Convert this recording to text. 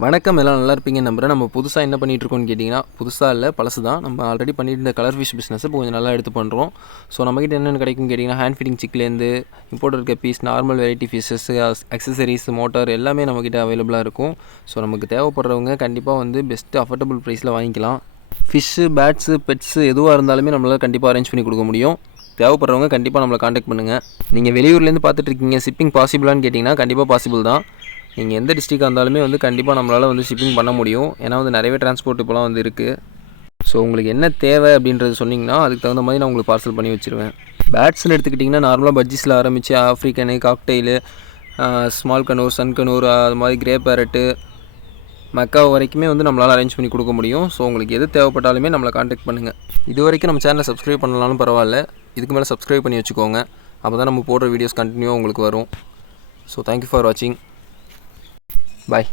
வணக்கம், எல்லாம் நல்லா இருப்பீங்கன்னு நம்புகிறேன். நம்ம புதுசாக என்ன பண்ணிகிட்ருக்கோன்னு கேட்டிங்கன்னா, புதுசாக இல்லை பழசு தான். நம்ம ஆல்ரெடி பண்ணிட்டு இருந்த கலர் ஃபிஷ் பிஸ்னஸை இப்போ கொஞ்சம் நல்லா எடுத்து பண்ணுறோம். ஸோ நம்மக்கிட்ட என்னென்ன கிடைக்கும்னு கேட்டிங்கன்னா, ஹேண்ட் ஃபீடிங் சிக்லேருந்து இம்போர்ட் இருக்க piece, normal variety fishes, accessories, motor எல்லாமே நம்மக்கிட்ட அவைலபிளாக இருக்கும். ஸோ நமக்கு தேவைப்படுறவங்க கண்டிப்பாக வந்து பெஸ்ட்டு அஃபோர்டபுள் ப்ரைஸில் வாங்கிக்கலாம். ஃபிஷ்ஷு, பேட்ஸு, பெட்ஸு எதுவாக இருந்தாலுமே நம்மளால் கண்டிப்பாக அரேஞ்ச் பண்ணி கொடுக்க முடியும். தேவைப்படுறவங்க கண்டிப்பாக நம்மளை காண்டாக்ட் பண்ணுங்கள். நீங்கள் வெளியூர்லேருந்து பார்த்துட்ருக்கீங்க, ஷிப்பிங் பாசிபிளான்னு கேட்டிங்கன்னா கண்டிப்பாக பாசிபிள் தான். நீங்கள் எந்த டிஸ்ட்ரிக்டாக இருந்தாலுமே வந்து கண்டிப்பாக நம்மளால் வந்து ஷிப்பிங் பண்ண முடியும். ஏன்னா வந்து நிறையவே டிரான்ஸ்போர்ட் இப்போலாம் வந்து இருக்குது. ஸோ உங்களுக்கு என்ன தேவை அப்படின்றது சொன்னிங்கன்னா அதுக்கு தகுந்த மாதிரி நான் உங்களுக்கு பார்சல் பண்ணி வச்சுருவேன். பேட்ஸ்னு எடுத்துக்கிட்டிங்கன்னா நார்மலாக பஜ்ஜிஸில் ஆரம்பித்து ஆஃப்ரிக்கனு, காக்டெயிலு, ஸ்மால் கனூர், சன் கனூர், அது மாதிரி கிரே பேரட்டு, மெக்கா வரைக்குமே வந்து நம்மளால் அரேஞ்ச் பண்ணி கொடுக்க முடியும். ஸோ உங்களுக்கு எது தேவைப்பட்டாலுமே நம்மளை காண்டாக்ட் பண்ணுங்கள். இது வரைக்கும் நம்ம சேனலை சப்ஸ்கிரைப் பண்ணலாலும் பரவாயில்ல, இதுக்கு மேலே சப்ஸ்கிரைப் பண்ணி வச்சுக்கோங்க. அப்போ தான் நம்ம போடுற வீடியோஸ் கண்டினியூவாக உங்களுக்கு வரும். ஸோ தேங்க்யூ ஃபார் வாட்சிங். Bye.